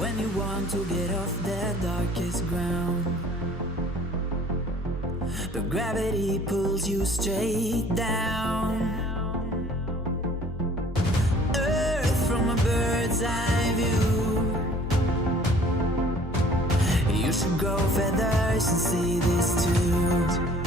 when you want to get off the darkest ground, but gravity pulls you straight down. Earth from a bird's eye view. You should grow feathers and see this too.